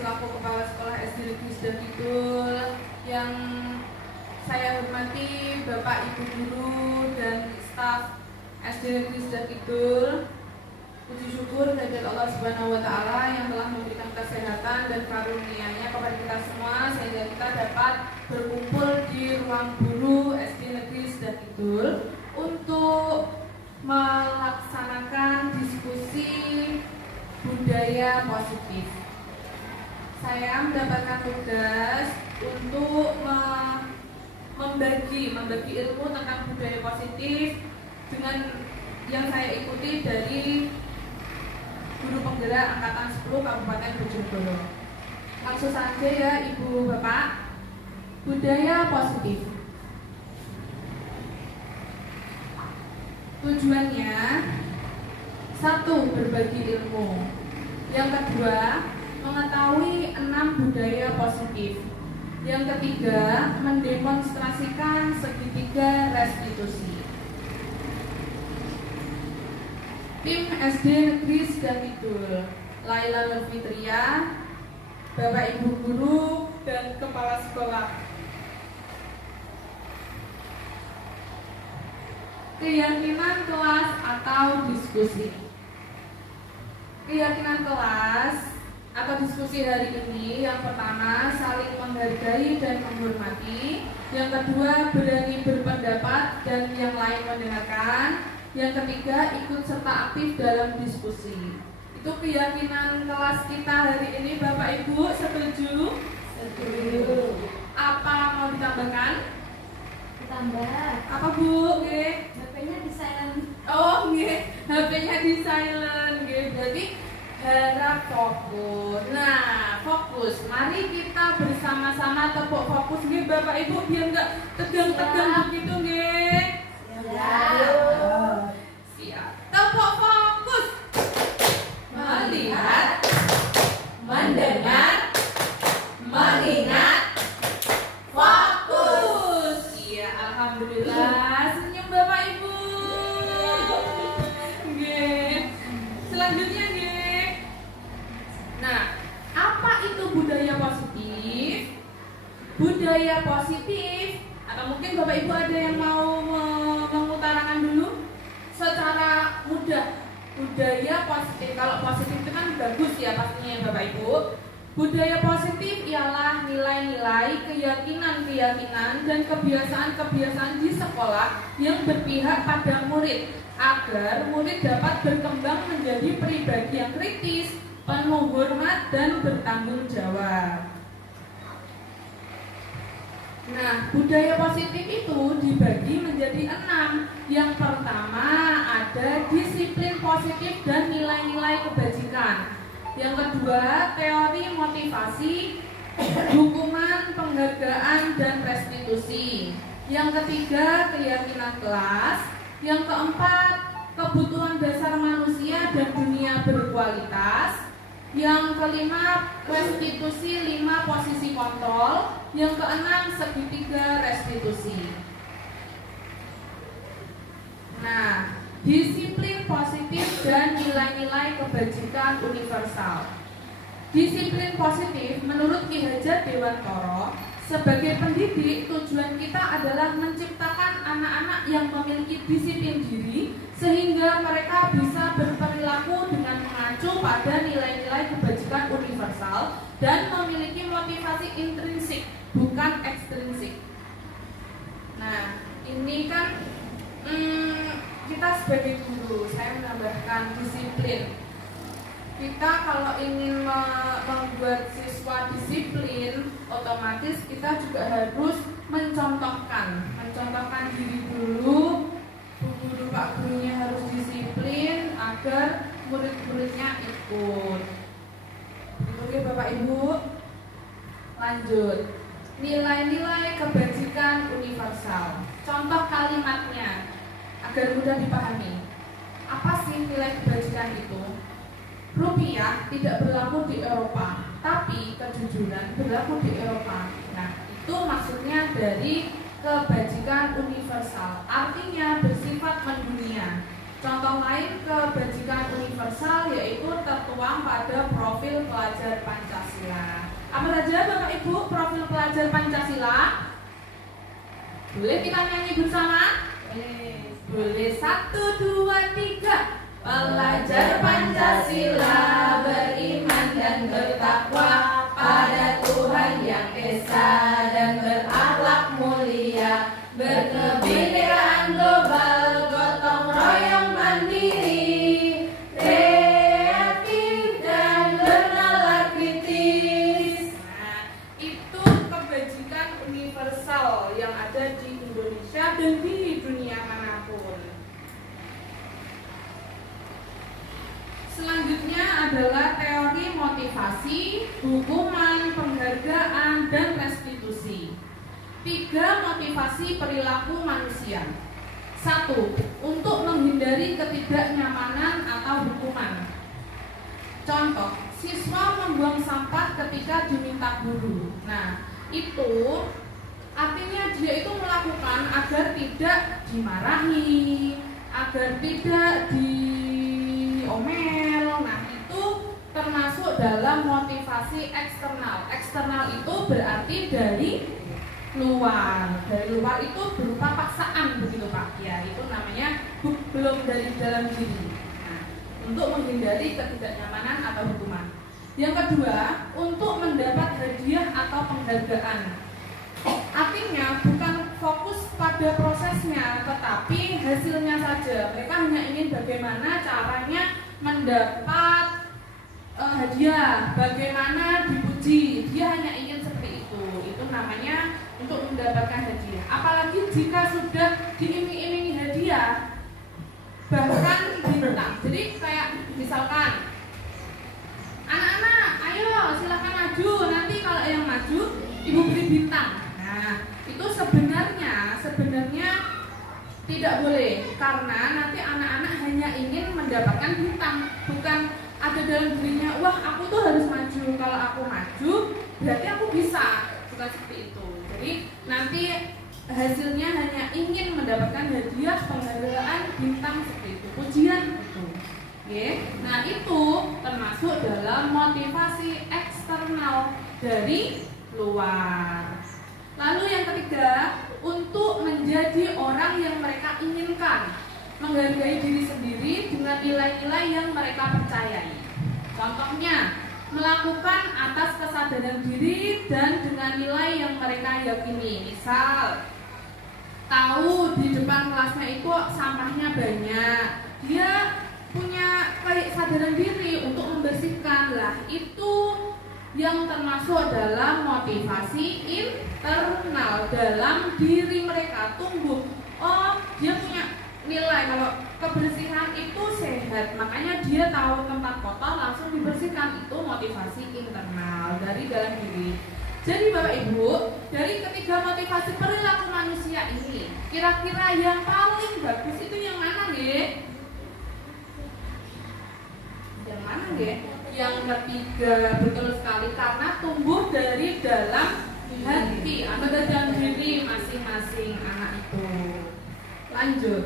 selaku Kepala Sekolah SD Negeri Sidakidul, yang saya hormati Bapak Ibu Guru dan staf SD Negeri Sidakidul. Puji syukur kehadirat Allah Subhanahu wa Ta'ala yang telah memberikan kesehatan dan karunia-Nya kepada kita semua sehingga kita dapat berkumpul di ruang guru SD Negeri Sidakidul untuk melaksanakan diskusi budaya positif. Saya mendapatkan tugas untuk membagi ilmu tentang budaya positif dengan yang saya ikuti dari Guru Penggerak Angkatan 10 Kabupaten Bojonegoro. Langsung saja ya Ibu Bapak. Budaya positif. Tujuannya, 1. Berbagi ilmu. Yang kedua, mengetahui 6 budaya positif. Yang ketiga, mendemonstrasikan segitiga restitusi. Tim SD Negeri Sidakidul, Laila Lutfitria, Bapak Ibu Guru dan Kepala Sekolah. Keyakinan kelas atau diskusi. Keyakinan kelas atau diskusi hari ini, yang pertama, saling menghargai dan menghormati. Yang kedua, berani berpendapat dan yang lain mendengarkan. Yang ketiga, ikut serta aktif dalam diskusi. Itu keyakinan kelas kita hari ini, Bapak Ibu. Setuju? Setuju. Apa mau ditambahkan? Tambah. Apa Bu? HP-nya di silent. Oh, HP-nya di silent. Berarti harap fokus. Nah, fokus. Mari kita bersama-sama tepuk fokus Bapak Ibu biar nggak tegang-tegang begitu Siap. Tepuk fokus. Melihat, mendengar, mengingat, fokus. Iya, alhamdulillah. Senyum Bapak Ibu. Selanjutnya nah, apa itu budaya positif? Budaya positif, atau mungkin Bapak Ibu ada yang mau mengutarakan dulu secara mudah. Budaya positif, kalau positif itu kan bagus ya pastinya ya Bapak Ibu. Budaya positif ialah nilai-nilai, keyakinan-keyakinan, dan kebiasaan-kebiasaan di sekolah yang berpihak pada murid agar murid dapat berkembang menjadi pribadi yang kritis, penuh hormat, dan bertanggung jawab. Nah, budaya positif itu dibagi menjadi 6. Yang pertama ada disiplin positif dan nilai-nilai kebajikan. Yang kedua, teori motivasi, dukungan, penghargaan, dan restitusi. Yang ketiga, keyakinan kelas. Yang keempat, kebutuhan dasar manusia dan dunia berkualitas. Yang kelima, restitusi 5 posisi kontrol. Yang keenam, segitiga restitusi. Nah, disiplin positif dan nilai-nilai kebajikan universal. Disiplin positif menurut Ki Hajat Dewantara, sebagai pendidik tujuan kita adalah menciptakan anak-anak yang memiliki disiplin diri sehingga mereka bisa berperilaku dengan mengacu pada nilai-nilai kebajikan universal dan memiliki motivasi intrinsik, bukan ekstrinsik. Nah, ini kan kita sebagai guru, saya menambahkan disiplin. Kita kalau ingin membuat siswa disiplin, otomatis kita juga harus mencontohkan diri dulu. Bu guru, Pak gurunya harus disiplin agar murid-muridnya ikut. Oke Bapak Ibu, lanjut. Nilai-nilai kebajikan universal. Contoh kalimatnya agar mudah dipahami. Apa sih nilai kebajikan itu? Rupiah tidak berlaku di Eropa, tapi kejujuran berlaku di Eropa. Nah, itu maksudnya dari kebajikan universal, artinya bersifat mendunia. Contoh lain kebajikan universal yaitu tertuang pada profil pelajar Pancasila. Apa saja Bapak Ibu profil pelajar Pancasila? Boleh kita nyanyi bersama? Boleh 1, 2, 3. Pelajar Pancasila beriman dan bertakwa pada Tuhan yang Esa dan berakhlak mulia, berkebinekaan global, gotong royong mandiri, kreatif dan bernalar kritis. Nah, itu kebajikan universal yang ada di Indonesia dan di dunia manapun. Selanjutnya adalah teori motivasi, hukuman, penghargaan, dan restitusi. 3 motivasi perilaku manusia. 1. Untuk menghindari ketidaknyamanan atau hukuman. Contoh, siswa membuang sampah ketika diminta guru. Nah, itu artinya dia itu melakukan agar tidak dimarahi, agar tidak diomel. Nah, itu termasuk dalam motivasi eksternal. Eksternal itu berarti dari luar. Dari luar itu berupa paksaan, begitu Pak. Ya, itu namanya belum dari dalam diri. Nah, untuk menghindari ketidaknyamanan atau hukuman. Yang kedua, untuk mendapat hadiah atau penghargaan. Artinya bukan fokus pada prosesnya, tetapi hasilnya saja. Mereka hanya ingin bagaimana caranya mendapat hadiah, bagaimana dipuji. Dia hanya ingin seperti itu. Itu namanya untuk mendapatkan hadiah. Apalagi jika sudah diiming-imingi hadiah, bahkan bintang. Jadi kayak misalkan, anak-anak, ayo silakan maju. Nanti kalau yang maju, ibu beri bintang. Nah, itu sebenarnya tidak boleh, karena nanti anak-anak hanya ingin mendapatkan bintang, bukan ada dalam dirinya, wah aku tuh harus maju. Kalau aku maju, berarti aku bisa. Bukan seperti itu. Jadi nanti hasilnya hanya ingin mendapatkan hadiah, penghargaan, bintang seperti itu, pujian itu. Oke. Nah, itu termasuk dalam motivasi eksternal dari luar. Lalu yang ketiga, untuk menjadi orang yang mereka inginkan, menghargai diri sendiri dengan nilai-nilai yang mereka percayai. Contohnya, melakukan atas kesadaran diri dan dengan nilai yang mereka yakini. Misal, tahu di depan kelasnya itu sampahnya banyak, dia punya kesadaran diri untuk membersihkan. Lah, itu yang termasuk dalam motivasi internal dalam diri mereka tumbuh. Oh, dia punya nilai kalau kebersihan itu sehat, makanya dia tahu tempat kotor langsung dibersihkan. Itu motivasi internal dari dalam diri. Jadi Bapak Ibu, dari ketiga motivasi perilaku manusia ini, kira-kira yang paling bagus itu yang mana, nggih? Yang mana, nggih? Yang ketiga, betul sekali, karena tumbuh dari dalam hati atau dalam diri masing-masing anak itu. Lanjut.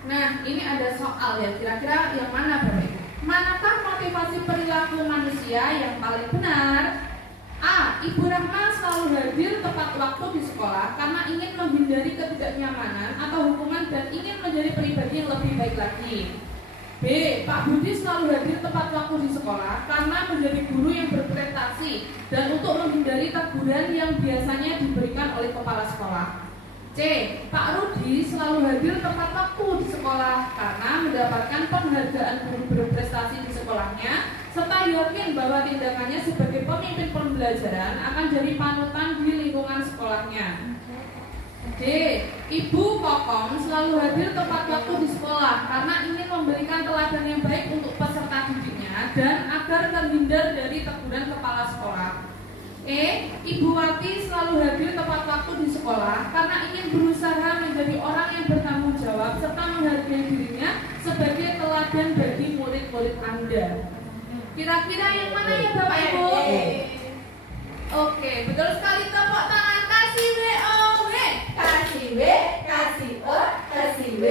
Nah, ini ada soal ya, kira-kira yang mana Bapak Ibu? Manakah motivasi perilaku manusia yang paling benar? A. Ibu Rahma selalu hadir tepat waktu di sekolah karena ingin menghindari ketidaknyamanan atau hukuman dan ingin menjadi pribadi yang lebih baik lagi. B. Pak Budi selalu hadir tepat waktu di sekolah karena menjadi guru yang berprestasi dan untuk menghindari teguran yang biasanya diberikan oleh kepala sekolah. C. Pak Rudi selalu hadir tepat waktu di sekolah karena mendapatkan penghargaan guru berprestasi di sekolahnya serta yakin bahwa tindakannya sebagai pemimpin pembelajaran akan jadi panutan di lingkungan sekolahnya. D. Ibu Kokom selalu hadir tepat waktu di sekolah karena ingin memberikan teladan yang baik untuk peserta didiknya dan agar terhindar dari teguran kepala sekolah. E. Ibu Wati selalu hadir tepat waktu di sekolah karena ingin berusaha menjadi orang yang bertanggung jawab serta menghargai dirinya sebagai teladan bagi murid-murid Anda. Kira-kira yang mana ya Bapak Ibu? Oke, betul sekali, tepuk tangan, kasih W, O, W. Kasih W, kasih O, kasih W.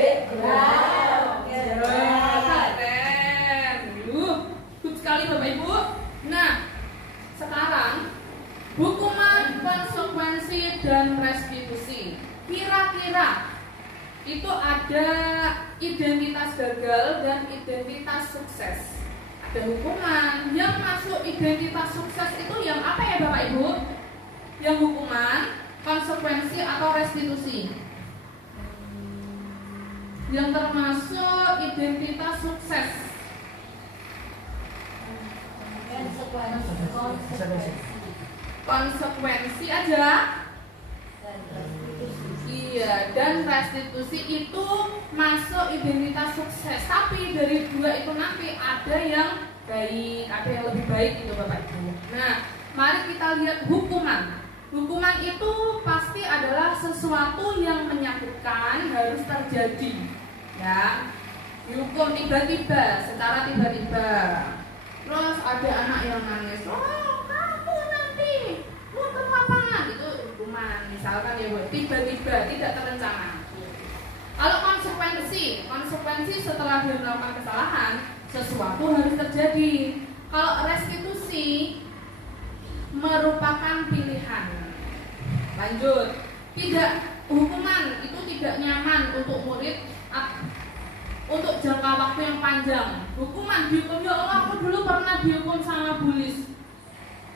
restitusi. Kira-kira itu ada identitas gagal dan identitas sukses. Ada hukuman. Yang masuk identitas sukses itu yang apa ya Bapak Ibu? Yang hukuman, konsekuensi atau restitusi. Yang termasuk identitas sukses. Konsekuensi aja. Iya, dan restitusi itu masuk identitas sukses. Tapi dari dua itu nanti ada yang baik, ada yang lebih baik gitu Bapak Ibu. Nah, mari kita lihat hukuman. Hukuman itu pasti adalah sesuatu yang menyakitkan harus terjadi. Ya, dihukum tiba-tiba, secara tiba-tiba. Terus ada anak yang nangis, oh kamu nanti muter lapangan, itu hukuman. Misalkan ya Bu, tiba-tiba tidak terencana. Kalau konsekuensi setelah dia melakukan kesalahan, sesuatu harus terjadi. Kalau restitusi merupakan pilihan. Lanjut, tidak hukuman itu tidak nyaman untuk murid untuk jangka waktu yang panjang. Hukuman dihukum, ya Allah, aku dulu pernah dihukum sama bulis.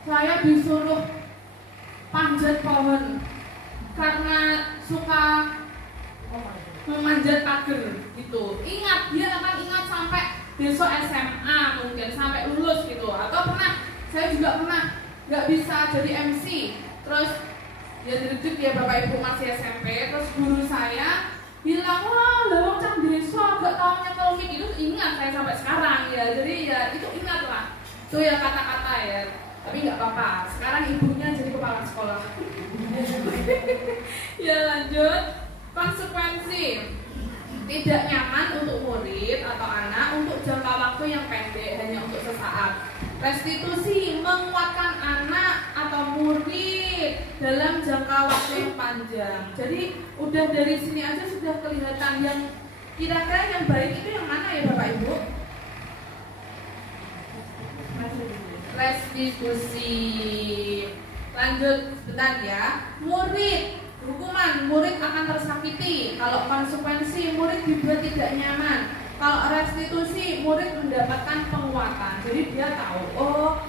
Saya disuruh panjat pohon karena suka memanjat pagar gitu. Ingat, dia akan ingat sampai besok SMA mungkin sampai lulus gitu. Atau saya juga pernah nggak bisa jadi MC. Terus ya dirujuk ya Bapak Ibu masih SMP. Terus guru saya bilang, wah lewat cang desa gak tau nyekel mic. Itu ingat saya sampai sekarang ya. Jadi ya itu ingat lah. Itu ya kata-kata ya. Tapi nggak apa-apa. Sekarang ibunya jadi kepala sekolah. Ya lanjut. Konsekuensi tidak nyaman untuk murid atau anak untuk jangka waktu yang pendek, hanya untuk sesaat. Restitusi menguatkan anak atau murid dalam jangka waktu yang panjang. Jadi udah dari sini aja sudah kelihatan yang kira-kira yang baik itu yang mana ya Bapak Ibu? Restitusi. Lanjut bentar ya. Hukuman murid akan tersakiti. Kalau konsekuensi murid dibuat tidak nyaman. Kalau restitusi murid mendapatkan penguatan. Jadi dia tahu, oh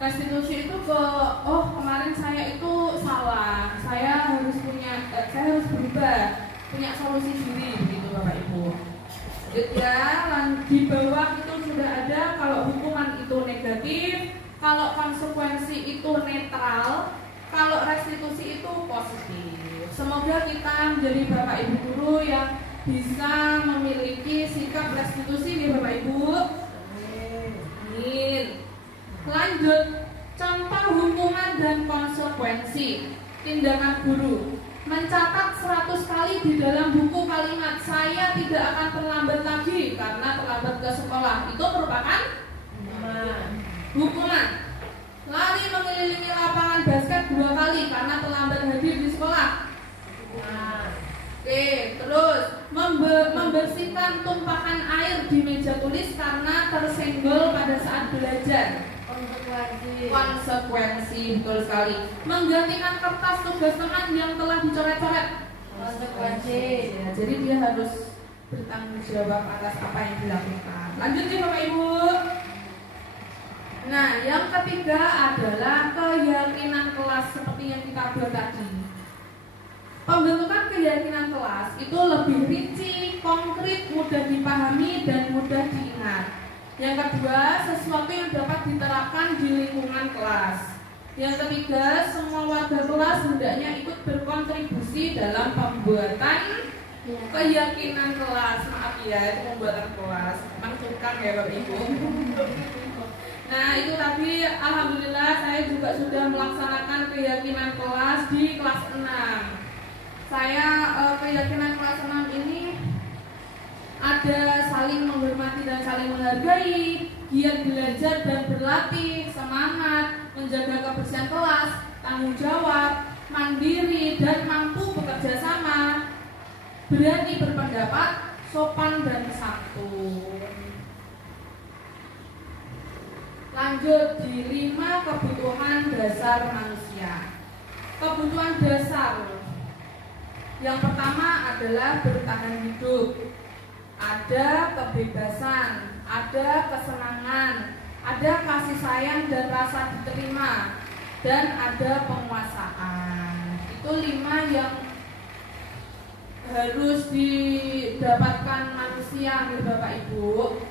restitusi itu kemarin saya itu salah. Saya harus berubah, punya solusi sendiri begitu Bapak Ibu. Jadi ya di bawah itu sudah ada kalau hukuman itu negatif, kalau konsekuensi itu netral, kalau restitusi itu positif. Semoga kita menjadi Bapak Ibu guru yang bisa memiliki sikap restitusi nih Bapak Ibu. Amin. Lanjut, contoh hukuman dan konsekuensi tindakan guru. Mencatat 100 kali di dalam buku kalimat saya tidak akan terlambat lagi karena terlambat ke sekolah. Itu merupakan hukuman. Lari mengelilingi lapangan basket 2 kali karena terlambat hadir di sekolah. Oke, terus membersihkan tumpahan air di meja tulis karena tersenggol pada saat belajar. Konsekuensi, betul sekali. Menggantikan kertas tugas teman yang telah dicoret-coret. Konsekuensi. Ya, jadi dia harus bertanggung jawab atas apa yang dilakukan. Lanjut ya Bapak Ibu. Nah, yang ketiga adalah keyakinan kelas seperti yang kita buat tadi. Pembentukan keyakinan kelas itu lebih rinci, konkret, mudah dipahami, dan mudah diingat. Yang kedua, sesuatu yang dapat diterapkan di lingkungan kelas. Yang ketiga, semua warga kelas hendaknya ikut berkontribusi dalam pembuatan keyakinan kelas. Maaf ya, itu pembuatan kelas. Memang tukang ya Bapak Ibu. Nah itu tadi alhamdulillah saya juga sudah melaksanakan keyakinan kelas di kelas 6. Saya keyakinan kelas 6 ini ada saling menghormati dan saling menghargai, giat belajar dan berlatih, semangat, menjaga kebersihan kelas, tanggung jawab, mandiri dan mampu bekerja sama, berani berpendapat, sopan dan santun. Lanjut di 5 kebutuhan dasar manusia. Kebutuhan dasar Yang pertama adalah bertahan hidup. Ada kebebasan, ada kesenangan, ada kasih sayang dan rasa diterima, dan ada penguasaan. Itu 5 yang harus didapatkan manusia nih Bapak Ibu.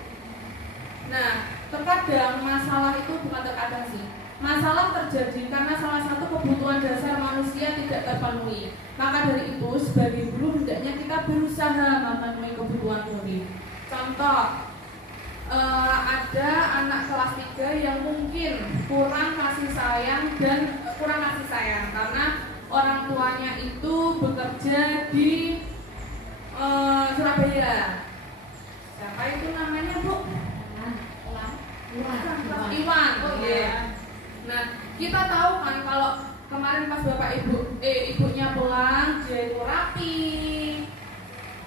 Nah, terkadang masalah itu bukan terkadang sih. Masalah terjadi karena salah satu kebutuhan dasar manusia tidak terpenuhi. Maka dari itu sebagai guru hendaknya kita berusaha memenuhi kebutuhan murid. Contoh, ada anak kelas 3 yang mungkin kurang kasih sayang karena orang tuanya itu bekerja di Surabaya. Siapa itu namanya, Bu? Iwan. Oh iya. Nah, kita tahu kan kalau kemarin pas ibunya pulang dia itu rapi.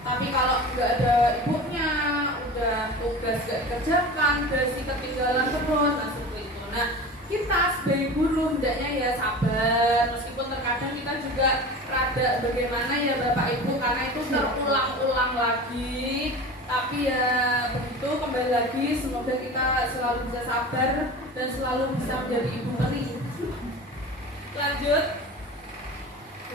Tapi kalau nggak ada ibunya, udah tugas gak dikerjakan, dasi ketinggalan terus, nah seperti itu. Nah, kita sebagai guru hendaknya ya sabar, meskipun terkadang kita juga rada bagaimana ya Bapak Ibu, karena itu terulang-ulang lagi. Tapi ya begitu, kembali lagi, semoga kita selalu bisa sabar dan selalu bisa menjadi ibu peri. Lanjut.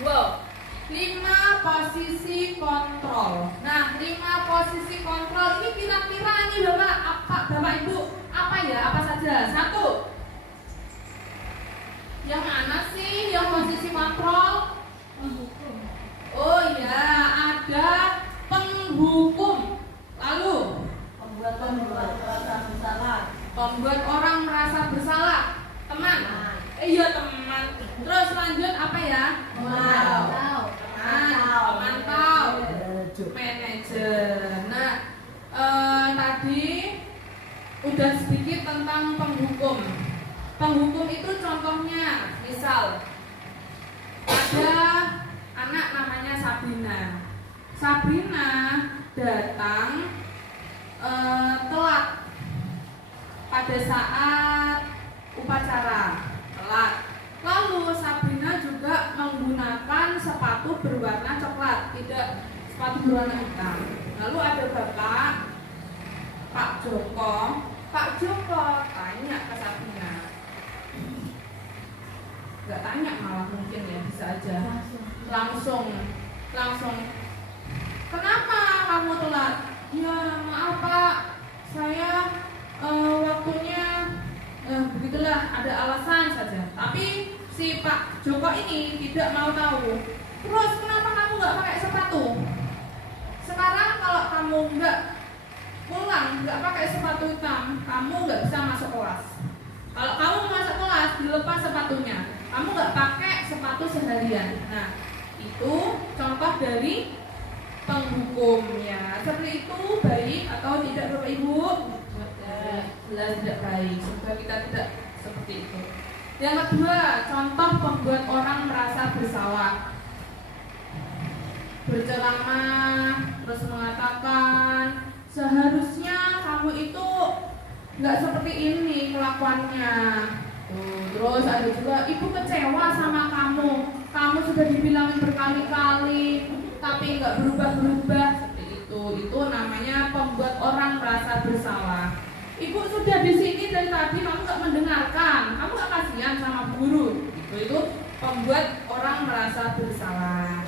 Wow, 5 posisi kontrol. Nah, 5 posisi kontrol ini kira-kira nih Bapak Ibu, apa saja? 1. Yang mana sih yang posisi kontrol? Penghukum. Oh iya, ada penghukum. Lalu Membuat merasa bersalah. membuat orang merasa bersalah. Teman. Iya teman. Terus lanjut apa ya? Pemantau. Manajer. Nah, tadi udah sedikit tentang penghukum. Penghukum itu contohnya, misal ada anak namanya Sabrina. Sabrina datang telat pada saat upacara, telat. Lalu Sabrina juga menggunakan sepatu berwarna coklat, tidak sepatu berwarna hitam. Lalu ada Pak Joko. Pak Joko tanya ke Sabrina. Gak tanya malah mungkin ya, bisa aja langsung kenapa kamu telat? Ya maaf Pak, saya waktunya begitulah, ada alasan saja. Tapi si Pak Joko ini tidak mau tahu. Terus kenapa kamu nggak pakai sepatu? Sekarang kalau kamu nggak pulang, nggak pakai sepatu hitam, kamu nggak bisa masuk kelas. Kalau kamu masuk kelas, dilepas sepatunya. Kamu nggak pakai sepatu seharian. Nah, itu contoh dari penghukum ya. Seperti itu baik atau tidak Bapak Ibu? Jelas tidak baik. Semoga kita tidak seperti itu. Yang kedua, contoh membuat orang merasa bersalah. Berceramah, terus mengatakan seharusnya kamu itu nggak seperti ini kelakuannya. Terus ada juga ibu kecewa sama kamu. Kamu sudah dibilangin berkali-kali, tapi nggak berubah-berubah. Seperti itu. Itu namanya membuat orang merasa bersalah. Ibu sudah di sini dari tadi, kamu nggak mendengarkan. Kamu nggak kasihan sama guru. Itu membuat orang merasa bersalah.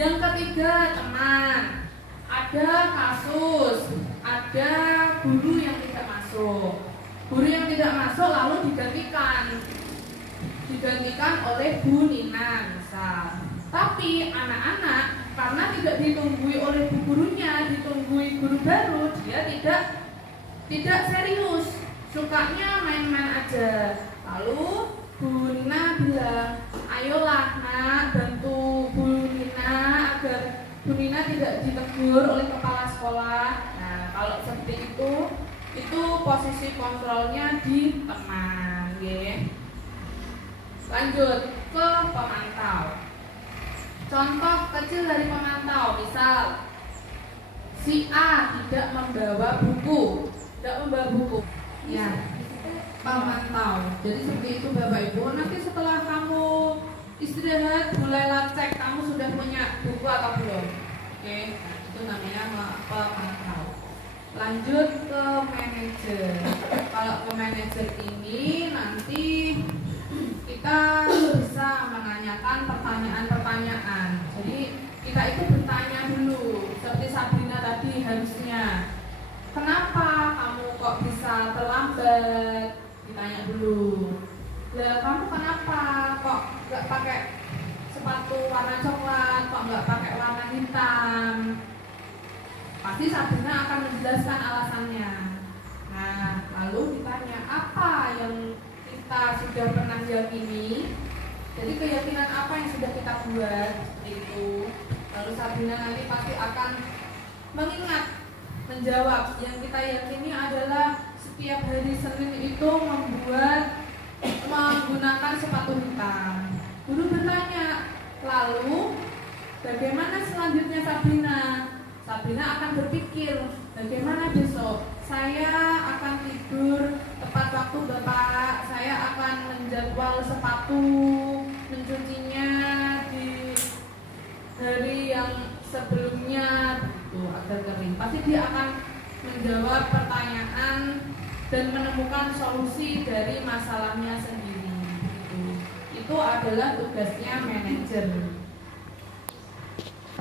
Yang ketiga, teman. Ada kasus, ada guru yang tidak masuk. Guru yang tidak masuk lalu digantikan oleh Bu Nina misal. Tapi anak-anak karena tidak ditunggui oleh bu gurunya, ditunggui guru baru, dia tidak serius, sukanya main-main aja. Lalu Bu Nina bilang, ayolah nak, bantu Bu Nina agar Bu Nina tidak ditegur oleh kepala sekolah. Nah, kalau seperti itu posisi kontrolnya di teman, ya. Lanjut ke pemantau. Contoh kecil dari pemantau, misal si A tidak membawa buku, ya, pemantau. Jadi seperti itu Bapak Ibu. Nanti setelah kamu istirahat, mulailah cek kamu sudah punya pemantau. Lanjut ke manajer. Kalau ke manajer ini nanti kita bisa menanyakan pertanyaan-pertanyaan. Jadi kita itu bertanya dulu, seperti Sabrina tadi harusnya, kenapa kamu kok bisa terlambat? Ditanya dulu. Lah kamu kenapa kok nggak pakai sepatu warna coklat, kok nggak pakai warna hitam? Pasti Sabrina akan menjelaskan alasannya. Nah, lalu ditanya apa yang kita sudah pernah yakini. Jadi keyakinan apa yang sudah kita buat seperti itu. Lalu Sabrina nanti pasti akan mengingat, menjawab. Yang kita yakini adalah setiap hari Senin itu menggunakan sepatu hitam. Guru bertanya, lalu bagaimana selanjutnya Sabrina? Sabrina akan berpikir, bagaimana besok? Saya akan tidur tepat waktu Bapak. Saya akan menjadwal sepatu, mencucinya di hari yang sebelumnya begitu agar kering. Pasti dia akan menjawab pertanyaan dan menemukan solusi dari masalahnya sendiri. Begitu. Itu adalah tugasnya manajer.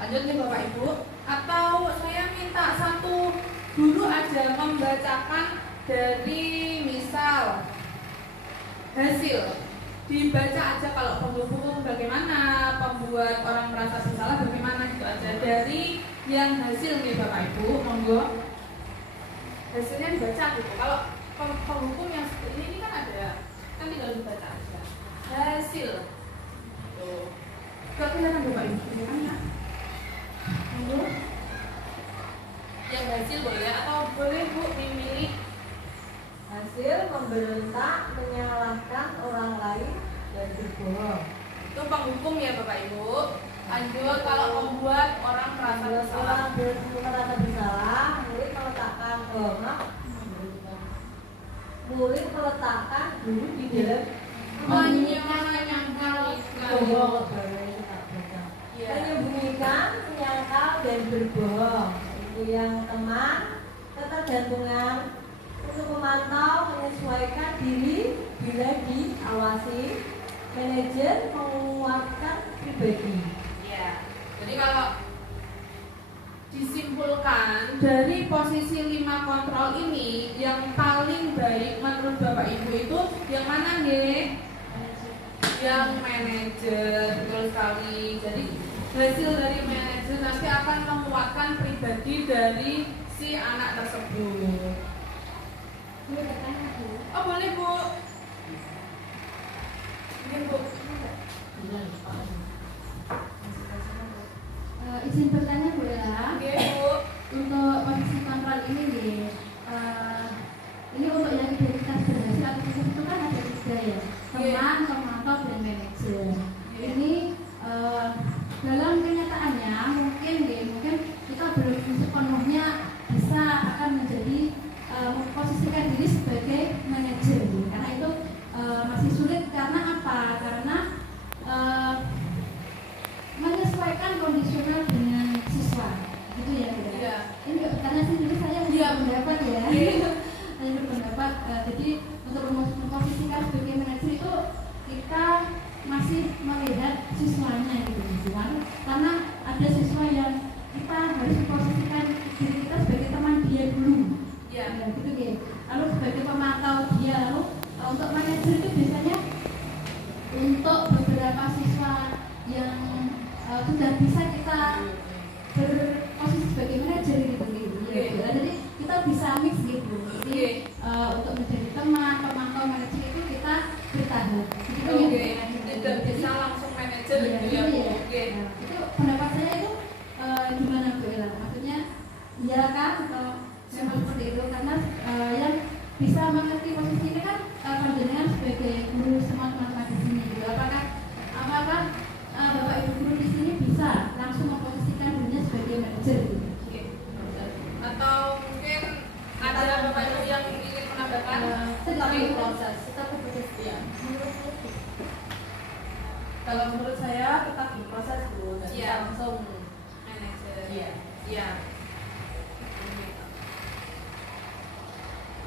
Lanjut nih Bapak Ibu. Atau saya minta satu guru aja membacakan dari misal hasil, dibaca aja. Kalau pembuku bagaimana, pembuat orang merasa bersalah bagaimana, gitu aja. Dari yang hasil nih Bapak Ibu, monggo hasilnya dibaca gitu. Kalau penghukum yang seperti ini kan ada, kan tinggal dibaca aja hasil. Tuh, gak kelihatan Bapak Ibu kan? Monggo. Yang hasil boleh atau boleh Bu memilih. Hasil memberontak, menyalahkan orang lain dan berbohong. Itu penghukum ya Bapak Ibu. Lanjut, kalau membuat orang merasa bersalah. Merasa bersalah, murid meletakkan guru di dalam menyangkal bohong, menyembunyikan, menyangkal dan berbohong. Itu yang teman, ketergantungan untuk memantau, menyesuaikan diri bila diawasi. Manajer menguatkan pribadi. Ya. Jadi kalau disimpulkan dari posisi 5 kontrol ini, yang paling baik menurut Bapak Ibu itu yang mana nih? Yang manajer, betul sekali. Jadi hasil dari manajer nanti akan menguatkan pribadi dari si anak tersebut. Oh boleh Bu. Mungkin Bu. Izin bertanya Bu ya. Oke Bu. Untuk posisi kontrol ini nih, ini untuk yang identitas berhasil atau sukses itu kan ada 3 ya, teman, pemantau, dan manajer. Ini dalam kenyataannya mungkin kita belum sepenuhnya bisa akan menjadi memposisikan diri sebagai manajer, karena itu masih sulit. Karena apa? Karena menyesuaikan kondisional dengan siswa, gitu ya. Iya. Ini karena sendiri saya berpendapat ya. Saya berpendapat. Jadi untuk memposisikan sebagai manajer itu kita masih melihat siswanya gitu, karena ada siswa yang kita harus memposisikan diri kita sebagai teman dia dulu. Iya. Ya, gitu ya. Lalu sebagai pemantau dia. Lalu untuk manajer itu biasanya untuk beberapa siswa yang sudah bisa kita berposisi sebagai manajer gitu. Jadi kita bisa mix gitu. Jadi untuk menjadi teman, pemantau, manajer itu kita bertahap. Oke. Tidak bisa langsung manajer gitu ya Bu. Oke. Itu pendapat saya itu gimana Bu Ella? Maksudnya iya kan atau memang seperti itu? Karena yang bisa mengerti posisi ini kan panjenengan sebagai guru semua teman-teman di sini gitu. Apakah Bapak Ibu guru di sini bisa langsung memposisikan dirinya sebagai manajer gitu? Oke. Atau mungkin ada Bapak Ibu yang ingin menambahkan? Tetap proses, tetap proses. Iya. Kalau menurut saya tetap berproses dulu dan Iya. langsung Manajer. Iya. Iya.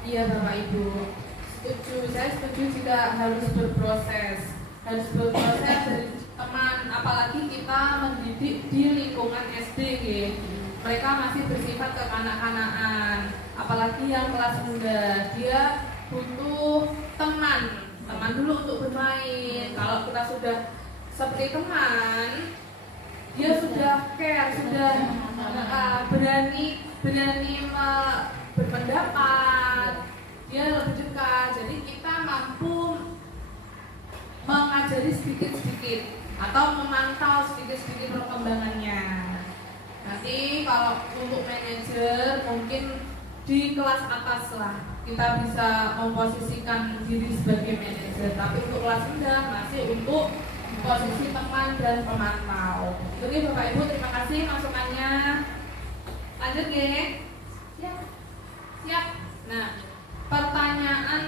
Iya Bapak Ibu, setuju. Saya setuju jika harus berproses dari teman, apalagi kita mendidik di lingkungan SD, mereka masih bersifat kekanak-kanakan, apalagi yang kelas rendah, dia butuh teman dulu untuk bermain. Kalau kita sudah seperti teman, dia sudah care, sudah berani berpendapat, dia lebih dekat. Jadi kita mampu mengajari sedikit-sedikit atau memantau sedikit-sedikit perkembangannya. Nanti kalau untuk manajer mungkin di kelas atas lah kita bisa memposisikan diri sebagai manajer, tapi untuk kelas rendah masih untuk posisi teman dan pemantau. Jadi Bapak Ibu terima kasih masukannya. Lanjut ya. Siap. Nah, pertanyaan.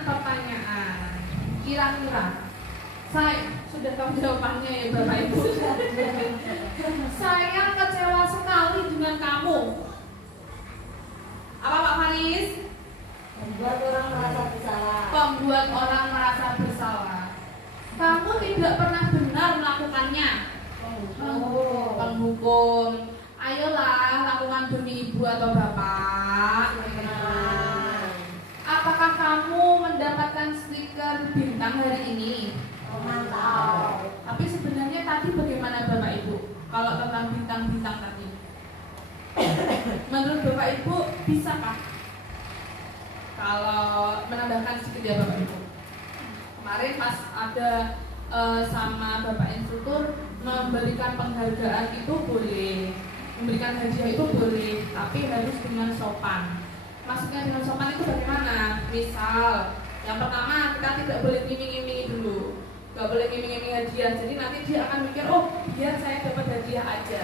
Kira-kira saya sudah tahu jawabannya ya Bapak Ibu. Saya kecewa sekali dengan kamu. Apa Pak Faris? Membuat orang merasa bersalah. Membuat orang merasa bersalah. Kamu tidak pernah benar melakukannya. Penghukum. Ayolah lakukan demi ibu atau bapak. Apakah kamu mendapatkan stiker bintang hari ini? Memantau. Tapi sebenarnya tadi bagaimana Bapak Ibu? Kalau tentang bintang-bintang tadi, menurut Bapak Ibu bisakah? Kalau menambahkan sedikit ya Bapak Ibu. Kemarin pas ada sama Bapak instruktur memberikan penghargaan itu boleh, memberikan hadiah itu boleh, tapi harus dengan sopan. Maksudnya dengan sopan itu bagaimana? Misal, yang pertama kita tidak boleh ngiming-ngimingi dulu, nggak boleh ngiming-ngimingi hadiah. Jadi nanti dia akan mikir, oh biar saya dapat hadiah aja.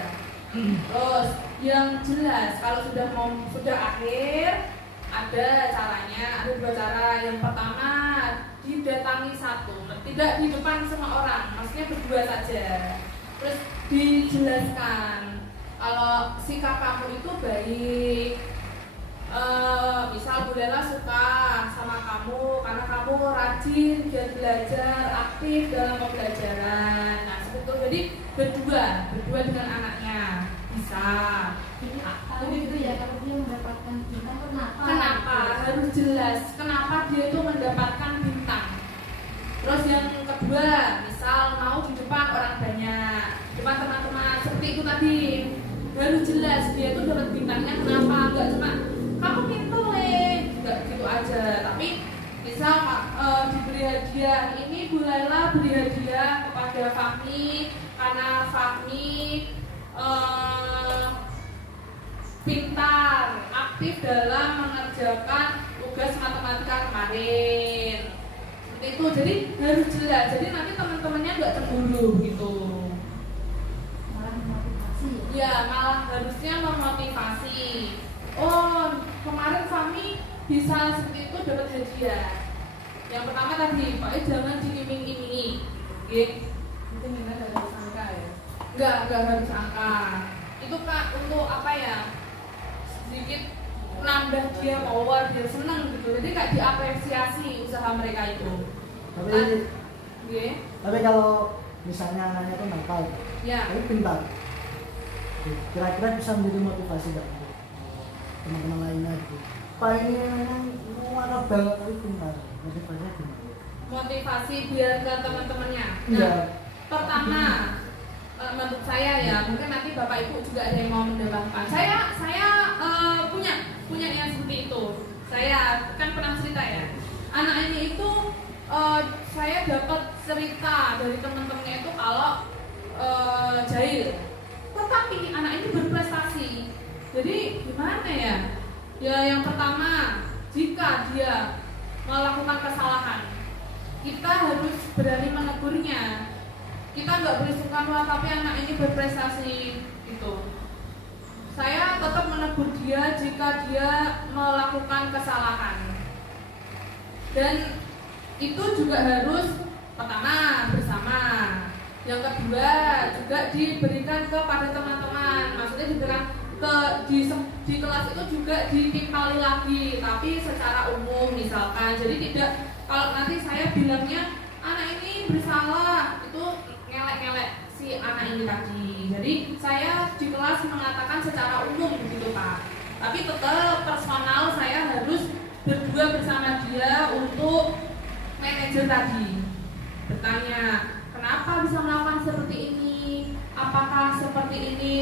Terus yang jelas kalau sudah akhir ada caranya, ada dua cara. Yang pertama didatangi satu, tidak di depan semua orang, maksudnya berdua saja. Terus dijelaskan kalau sikap kamu itu baik. Misal Bu Lela suka sama kamu karena kamu rajin, giat belajar, aktif dalam pembelajaran. Nah seperti itu. Jadi berdua dengan anaknya bisa. Kalau itu ya, kalau dia mendapatkan bintang Kenapa? Harus jelas kenapa dia itu mendapatkan bintang. Terus yang kedua, misal mau di depan orang banyak, depan teman-teman, seperti itu tadi. Harus jelas dia itu dapat bintangnya kenapa, enggak cuma kamu pintar enggak gitu aja. Tapi misal diberi hadiah, ini Bu Laila beri hadiah kepada Fahmi karena Fahmi pintar, aktif dalam mengerjakan tugas matematika kemarin. Seperti itu, jadi harus jelas. Jadi nanti teman-temannya nggak cemburu gitu. malah memotivasi ya. Ya, malah harusnya memotivasi. Oh, kemarin Fahmi bisa seperti itu dapat hadiah. Yang pertama tadi, Pak, jangan diiming-imingi. Itu gimana harus angka ya? Enggak harus angka. Itu Kak untuk apa ya? Sedikit nambah dia power, dia senang gitu. Jadi kayak diapresiasi usaha mereka itu. Tapi kalau misalnya anaknya tuh nakal, Ya. tapi pintar, kira-kira bisa menjadi motivasi nggak untuk teman-teman lainnya gitu. Pak ini memang marah banget tapi pintar, motivasinya gimana? Motivasi biar ke teman-temannya. Nah, Iya. pertama menurut saya ya, mungkin nanti Bapak Ibu juga ada yang mau menambahkan. Saya punya yang seperti itu. Saya kan pernah cerita ya. Anak ini itu saya dapat cerita dari teman-temannya itu kalau jahil. Tetapi anak ini berprestasi. Jadi gimana ya? Ya yang pertama, jika dia melakukan kesalahan, kita harus berani menegurnya. Kita nggak boleh suka tapi anak ini berprestasi gitu. Saya tetap menegur dia jika dia melakukan kesalahan. Dan itu juga harus pertama bersama. Yang kedua juga diberikan kepada teman-teman. Maksudnya diberikan di kelas itu juga ditimpali lagi, tapi secara umum misalkan. Jadi tidak, kalau nanti saya bilangnya anak ini bersalah, itu ngelek-ngelek si anak ini tadi. Jadi saya di kelas mengatakan secara umum begitu Pak. Tapi tetap personal saya harus berdua bersama dia untuk manajer tadi. Bertanya, kenapa bisa melakukan seperti ini? Apakah seperti ini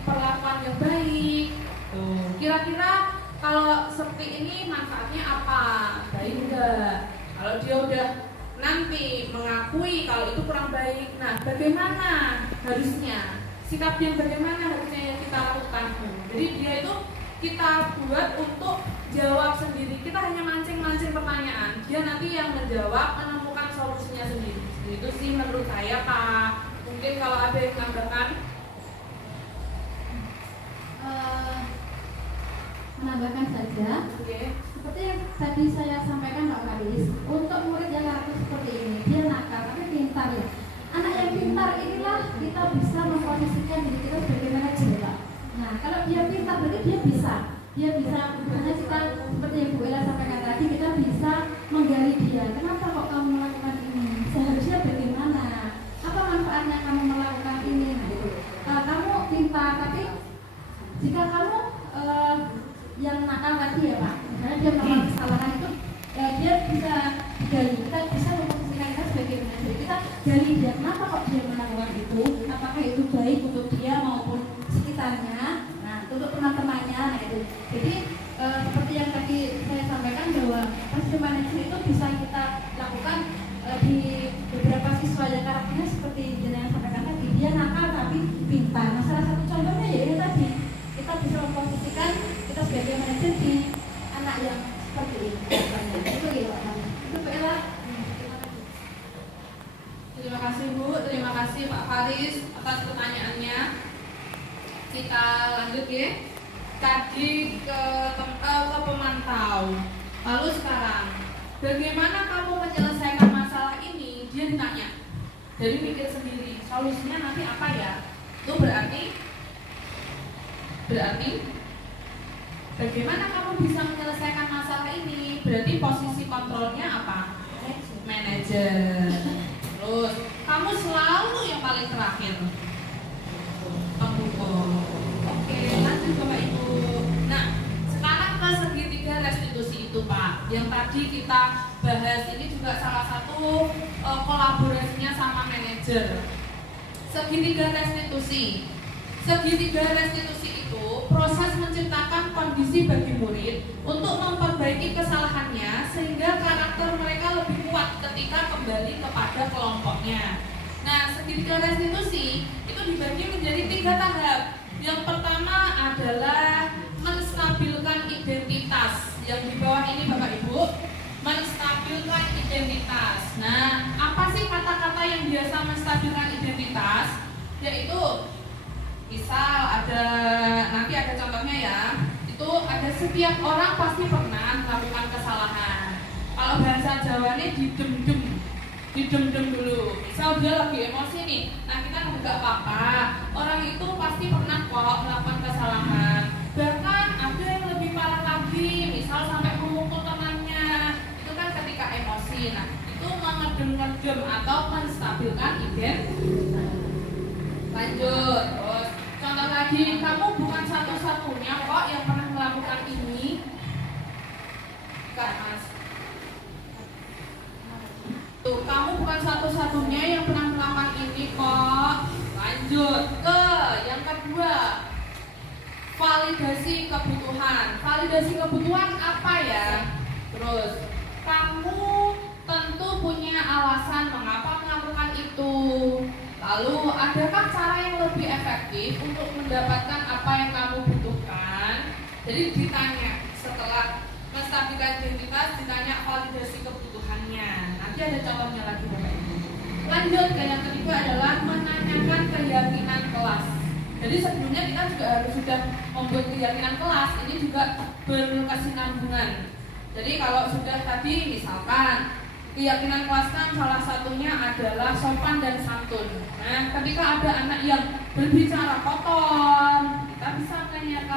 perlakuan yang baik? Tuh, kira-kira kalau seperti ini manfaatnya apa? Baik enggak? Kalau dia udah nanti mengakui kalau itu kurang baik, nah bagaimana harusnya? Sikap yang bagaimana harusnya yang kita lakukan? Jadi dia itu kita buat untuk jawab sendiri. Kita hanya mancing-mancing pertanyaan. Dia nanti yang menjawab, menemukan solusinya sendiri. Itu sih menurut saya Pak. Mungkin kalau ada yang menambahkan, menambahkan saja. Seperti yang tadi saya sampaikan Mbak Karis, untuk murid yang karakter seperti ini, dia nakal tapi pintar ya. Anak yang pintar inilah kita bisa memposisikan diri kita sebagai manajer Pak. Nah, kalau dia pintar berarti dia bisa hanya kita seperti yang Bu Ella sampaikan tadi, kita bisa menggali dia. Kenapa kok kamu melakukan ini? Seharusnya bagaimana? Apa manfaatnya kamu melakukan ini? Nah, itu. Kamu pintar, tapi jika kamu yang nakal tadi ya Pak, misalnya dia melakukan kesalahan itu, dia bisa digali. Kita bisa memposisikan kita sebagai manajer. Kita gali dia, kenapa kok dia melakukan itu? Apakah itu baik untuk dia maupun sekitarnya? Nah, untuk teman-temannya. Nah, itu. Jadi seperti yang tadi saya sampaikan bahwa posisi manajer itu bisa kita lakukan di beberapa siswa yang karakternya seperti yang sampaikan tadi, dia nakal tapi pintar. Nah, salah satu contohnya ya ini tadi, kita bisa memposisikan kita sebagai manajer di anak yang seperti ini. Itu gitu Pak. Itu Bu Ella. terima kasih Bu, terima kasih Pak Faris atas pertanyaannya. Kita lanjut ya. Tadi ke pemantau. Lalu sekarang, bagaimana kamu menyelesaikan masalah ini? Dia ditanya. Jadi mikir sendiri, solusinya nanti apa ya? Itu berarti bagaimana kamu bisa menyelesaikan masalah ini? Berarti posisi kontrolnya apa? Manajer. Terus kamu selalu yang paling terakhir. Pemukul. Oke, lanjut Bapak Ibu. Nah, sekarang ke segitiga restitusi itu Pak. Yang tadi kita bahas ini juga salah satu kolaborasinya sama manajer. Segitiga restitusi. Segitiga restitusi itu proses menciptakan kondisi bagi murid untuk memperbaiki kesalahannya sehingga karakter mereka lebih kuat ketika kembali kepada kelompoknya. Nah, segitiga restitusi itu dibagi menjadi 3 tahap. Yang pertama adalah menstabilkan identitas. Yang di bawah ini Bapak Ibu, menstabilkan identitas. Nah, apa sih kata-kata yang biasa menstabilkan identitas? Yaitu misal nanti ada contohnya ya. Itu ada setiap orang pasti pernah melakukan kesalahan. Kalau bahasa Jawanya didem dulu. Misal dia lagi emosi nih, nah kita nggak apa-apa. Orang itu pasti pernah kok melakukan kesalahan. Bahkan ada yang lebih parah lagi, misal sampai memukul temannya. Itu kan ketika emosi. Nah, itu mengedem atau menstabilkan identitas. Lanjut, terus contoh lagi, kamu bukan satu-satunya kok yang pernah melakukan ini. Bukan Mas. Tuh, kamu bukan satu-satunya yang pernah melakukan ini kok. Lanjut ke yang kedua, validasi kebutuhan. Validasi kebutuhan apa ya? Terus, kamu tentu punya alasan mengapa melakukan itu. Lalu, adakah cara yang lebih efektif untuk mendapatkan apa yang kamu butuhkan? Jadi ditanya setelah menstabilkan identitas, ditanya validasi kebutuhannya. Nanti ada contohnya lagi Bapak Ibu. Lanjut ke yang ketiga adalah menanyakan keyakinan kelas. Jadi sebelumnya kita juga harus sudah membuat keyakinan kelas. Ini juga berkesinambungan. Jadi kalau sudah tadi misalkan keyakinan kelas kan salah satunya adalah sopan dan santun. Nah, ketika ada anak yang berbicara kotor, kita bisa menanyakan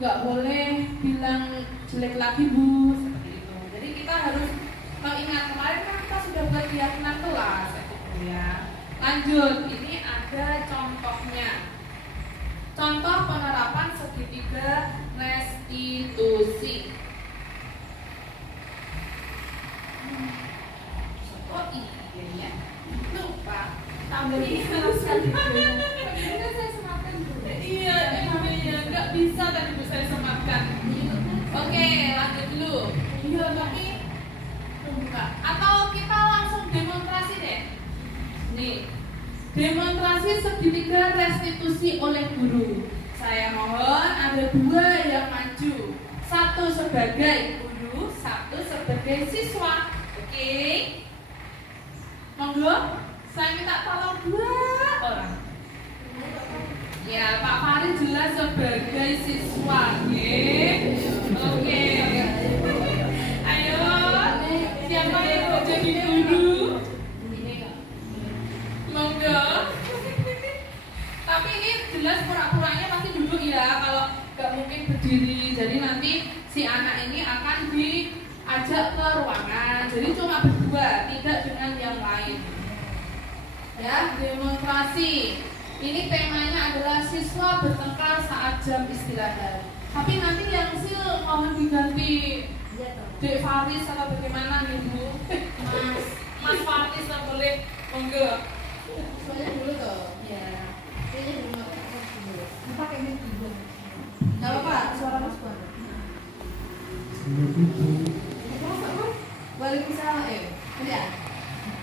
nggak boleh bilang jelek lagi Bu, seperti itu. Jadi kita harus mengingat kemarin kan kita sudah buat keyakinan kelas gitu ya. Lanjut, ini ada contohnya. Contoh penerapan segitiga restitusi. Oh iya ya, lupa. Tambah ini harus Saya sematkan dulu. Iya, nggak bisa tadi Bu saya sematkan. Oke, lanjut dulu. Iya, tapi buka. Atau kita langsung demonstrasi deh. Nih, demonstrasi segitiga restitusi oleh guru. Saya mohon ada 2 yang maju. 1 sebagai guru, 1 sebagai siswa. Oke. Monggo, saya minta tolong 2 orang. Ya, Pak Farid jelas sebagai siswa. Oke. Ayo, siapa yang mau jadi guru? Monggo. Tapi ini jelas pura-puranya pasti duduk ya, kalau nggak mungkin berdiri. Jadi nanti si anak ini akan diajak ke ruangan. Jadi cuma berdua, tidak dengan yang lain. Ya, demonstrasi. Ini temanya adalah siswa bertengkar saat jam istirahat. Tapi nanti yang sil mohon diganti Dek Faris atau bagaimana nih Bu? Mas Faris atau boleh? Monggo. Soalnya dulu tuh. Ya. Kayaknya dulu dulu. Pakai mic dulu. Gak apa-apa, suara Mas Puan. Waalaikumsalam. Ya.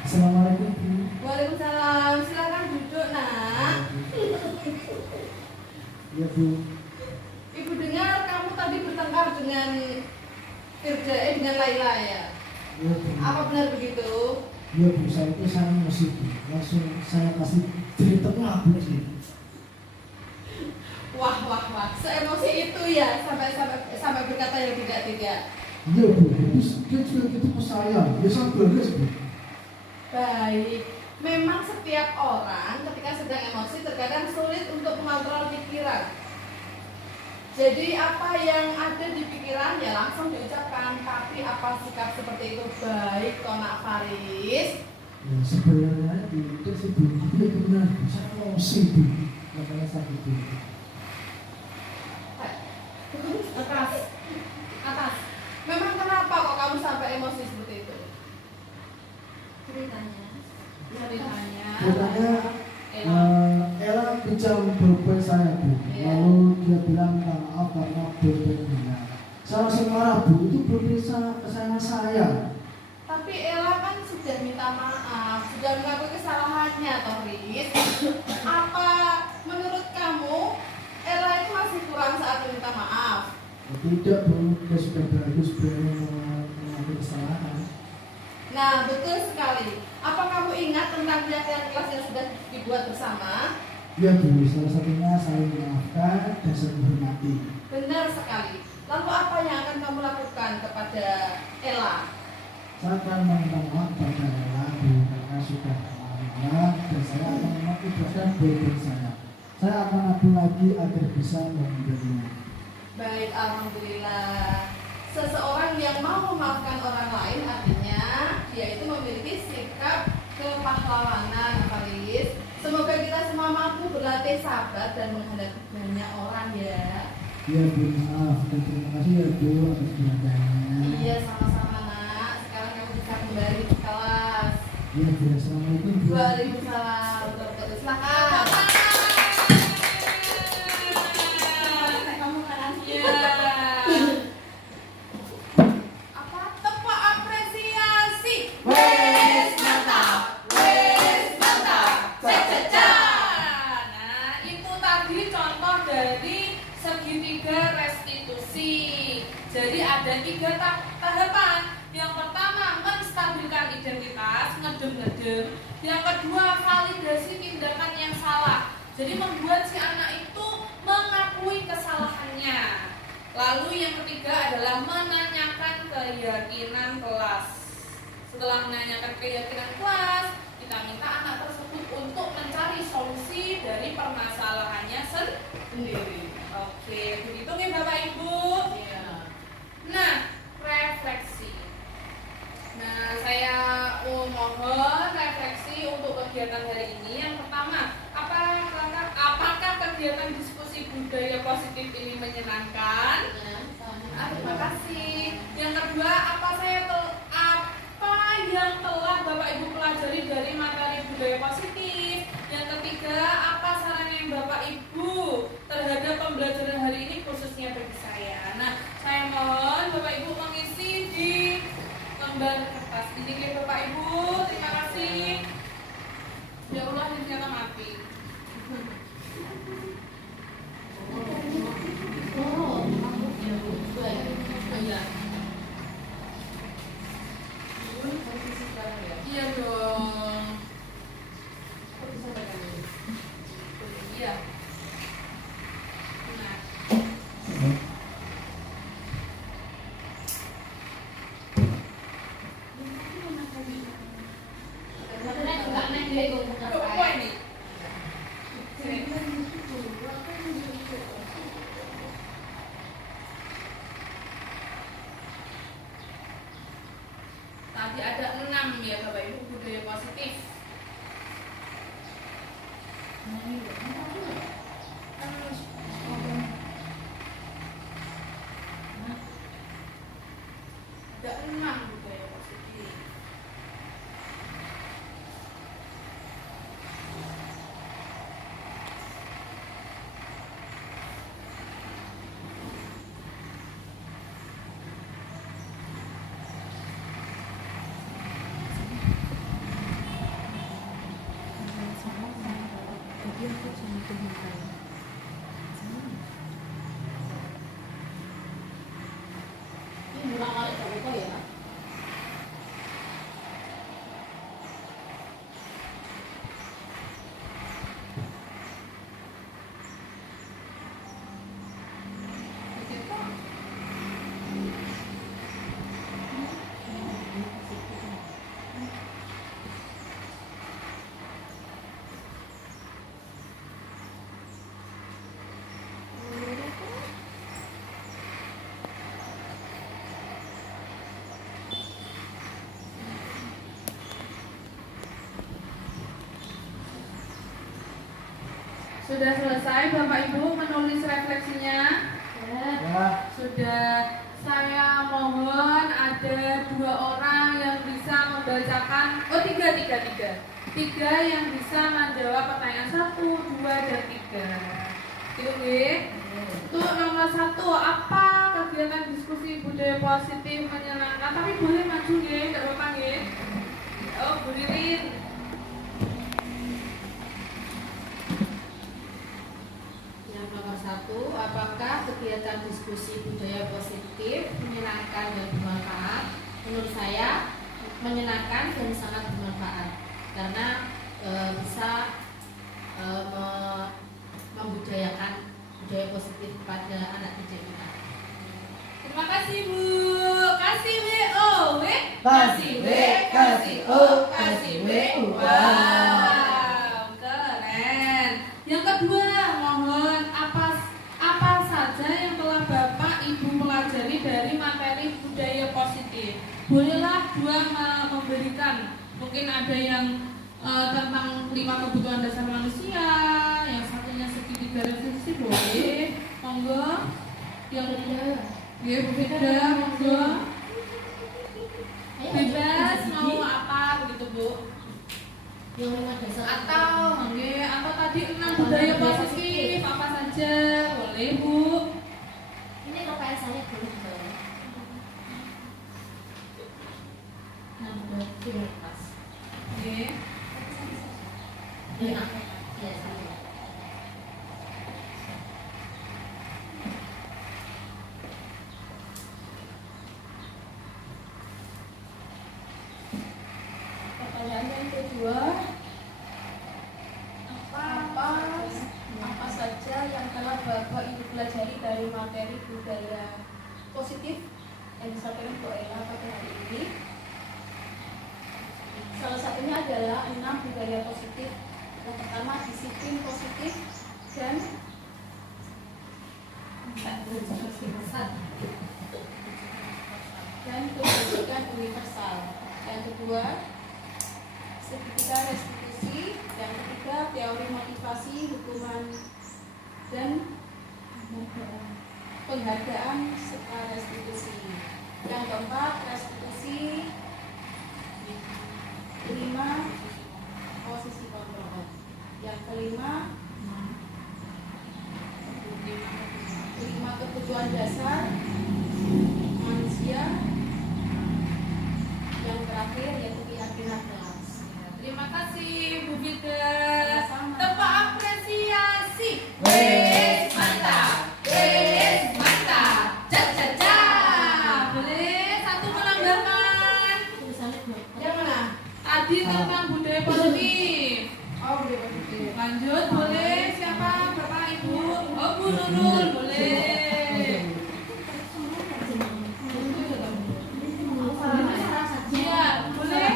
Assalamualaikum Bu. Waalaikumsalam. Silakan duduk, Nak. Ya Bu. Ibu dengar kamu tadi bertengkar dengan dengan Laila ya. Ya Bu. Apa benar begitu? Ya Bu, saya itu sangat emosi Bu. Langsung saya kasih cerita Bu sih. Wah. Seemosi itu ya sampai berkata yang tidak. Iya Bu, itu dia juga gitu ke saya. Ya saya bagus Bu. Baik. Memang setiap orang ketika sedang emosi terkadang sulit untuk mengontrol pikiran. Jadi apa yang ada di pikiran ya langsung diucapkan. Tapi apa sikap seperti itu baik Tonak Faris? Ya sebenarnya itu sih Bu, dia benar. Saya emosi Bu. Makanya saya gitu. Atas. Memang kenapa kok kamu sampai emosi seperti itu? Ceritanya. Katanya Ella bicara berbuat saya Bu. Lalu dia bilang minta maaf karena berbuatnya. Saya langsung marah Bu, itu berpisah kesayangan saya. Tapi Ella kan sudah minta maaf, sudah mengakui kesalahannya, Toris. Apa menurut kamu Ella itu masih kurang saat meminta maaf? Tidak Bu, dia sudah bagus mengakui kesalahan. Nah, betul sekali. Apa kamu ingat tentang kegiatan kelas yang sudah dibuat bersama? Ya Bu, salah satunya saling memaafkan dan saling menghormati. Benar sekali. Lalu apa yang akan kamu lakukan kepada Ella? Saya akan meminta maaf kepada Ella Bu, karena sudah marah dan saya akan mengakibatkan berbuat saya. Saya akan adu lagi agar bisa menghindarinya. Baik, alhamdulillah. Seseorang yang mau memaafkan orang lain artinya dia itu memiliki sikap kepahlawanan, Faris. Semoga kita semua mampu berlatih sabar dan menghadapi banyak orang ya. Ya Bu, maaf dan terima kasih ya Bu atas perhatiannya. Iya, sama-sama Nak. Sekarang kamu bisa kembali ke kelas. Ya Bu, assalamualaikum Bu. Waalaikumsalam. Silakan. Kamu kan Apa? Tepuk apresiasi. Wes, mantap. Nah, itu tadi contoh dari segitiga restitusi. Jadi ada 3 tahapan. Yang pertama menstabilkan identitas, ngedem-ngedem. Yang kedua validasi tindakan yang salah. Jadi membuat si anak itu mengakui kesalahannya. Lalu yang ketiga adalah menanyakan keyakinan kelas. Setelah menanyakan keyakinan kelas, kita minta anak tersebut untuk mencari solusi dari permasalahannya sendiri. Oke. Oke, begitu nih Bapak Ibu. Iya. Nah, refleksi. Nah, saya mohon refleksi untuk kegiatan hari ini. Yang pertama, apakah kegiatan diskusi budaya positif ini menyenangkan? Terima kasih. Yang kedua, apa yang telah Bapak Ibu pelajari dari materi budaya positif? Yang ketiga, apa saran yang Bapak Ibu terhadap pembelajaran hari ini khususnya bagi saya? Nah, saya mohon Bapak Ibu mengisi di lembar kertas ini Bapak Ibu. Terima kasih. Ya Allah, ini ternyata mati. Iya. Iya dong. Iya. Nah. Apa ini? Tadi ada 6 ya Bapak Ibu budaya positif. Ada 6 budaya positif. Sudah selesai Bapak Ibu menulis refleksinya? Ya. Sudah. Saya mohon ada 2 orang yang bisa membacakan. Oh, tiga yang bisa menjawab pertanyaan 1, 2, dan 3. Itu Untuk nomor 1, apa kegiatan diskusi budaya positif menyenangkan? Tapi boleh maju nggih, enggak apa-apa nggih. Oh, Bu Ririn. Yang nomor 1, apakah kegiatan diskusi budaya positif menyenangkan dan bermanfaat? Menurut saya menyenangkan dan sangat bermanfaat karena bisa membudayakan budaya positif pada anak didik kita. Terima kasih Bu. Kasih WO, Kasih W, kasih O, kasih W, Wow, keren. Yang kedua, mohon apa saja yang telah Bapak Ibu pelajari dari materi budaya positif. Bolehlah 2 memberikan. Mungkin ada yang tentang 5 kebutuhan dasar manusia, yang satunya segitiga refleksi boleh. Monggo. Yang ya berbeda, monggo. Bebas mau apa begitu Bu? Yang 5 dasar Atau tadi 6 budaya positif apa saja boleh Bu. ini KPS saya boleh dibawa. Nah, udah pas. Oke. Ya, ya saya. Pertanyaan yang kedua, apa saja yang telah Bapak Ibu pelajari dari materi budaya positif yang disampaikan Bu Ella pada hari ini? Salah satunya adalah 6 budaya positif. Yang pertama disiplin positif dan dan kebijakan universal. Yang kedua, segitiga restitusi. Yang ketiga, teori motivasi, hukuman dan penghargaan serta restitusi. Yang keempat, restitusi. Kelima, posisi kontrol. Yang kelima, kebutuhan dasar manusia. Yang terakhir yaitu keyakinan kelas. Terima kasih Bu Fides. Tepat apresiasi. Wes, mantap. Wes, mantap. Caca. Boleh satu menambahkan. Yang mana? Tadi tentang budaya positif. Oh, boleh positif. Lanjut, boleh siapa? Bapak Ibu. Oh, Bu Nurul, boleh. Iya, boleh.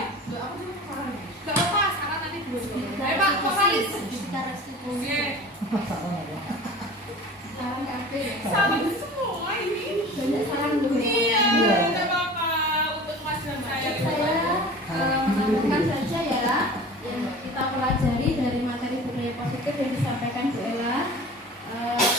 Gak apa, sekarang nanti dua. Pak, vokalis. Oke. Saran kafe. Salah semua ini. Banyak saran dulu. Iya, tidak apa-apa untuk majuan saya. Saya menambahkan saja ya yang kita pelajari dari materi budaya positif yang disampaikan Bu Ella.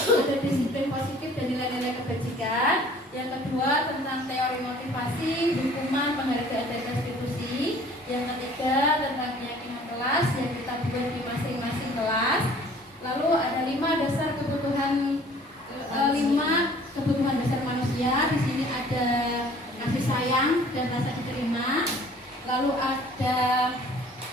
Ada disiplin positif dan nilai-nilai kebajikan. Yang kedua tentang teori motivasi, hukuman, penghargaan dan restitusi. Yang ketiga tentang keyakinan kelas yang kita buat di masing-masing kelas. Lalu ada 5 dasar kebutuhan 5 kebutuhan dasar manusia. Di sini ada kasih sayang dan rasa diterima. Lalu ada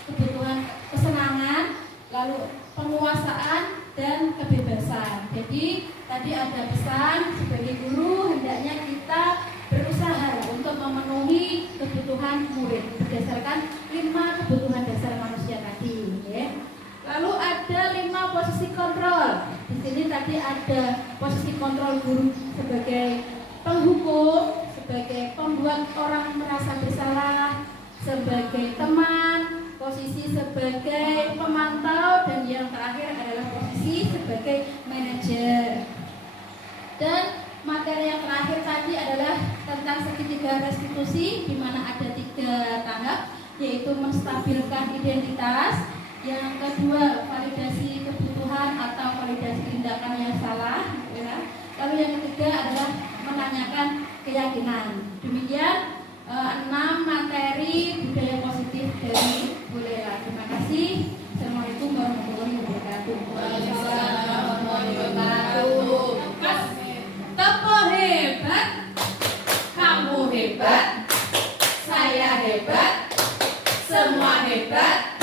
kebutuhan kesenangan, lalu penguasaan dan kebebasan. Jadi tadi ada pesan sebagai guru hendaknya kita berusaha untuk memenuhi kebutuhan murid berdasarkan 5 kebutuhan dasar manusia tadi. Ya. Lalu ada 5 posisi kontrol. Di sini tadi ada posisi kontrol guru sebagai penghukum, sebagai pembuat orang merasa bersalah, sebagai teman, posisi sebagai pemantau, dan yang terakhir adalah posisi sebagai manajer. Dan materi yang terakhir tadi adalah tentang segitiga restitusi, di mana ada 3 tahap, yaitu menstabilkan identitas. Yang kedua, validasi kebutuhan atau validasi tindakan yang salah. Ya. Lalu yang ketiga adalah menanyakan keyakinan. Demikian 6 materi budaya positif dari Bu Lela. Terima kasih. Assalamualaikum warahmatullahi wabarakatuh. Waalaikumsalam warahmatullahi wabarakatuh. Mas, Tepuk hebat. Kamu hebat. Saya hebat. Semua hebat.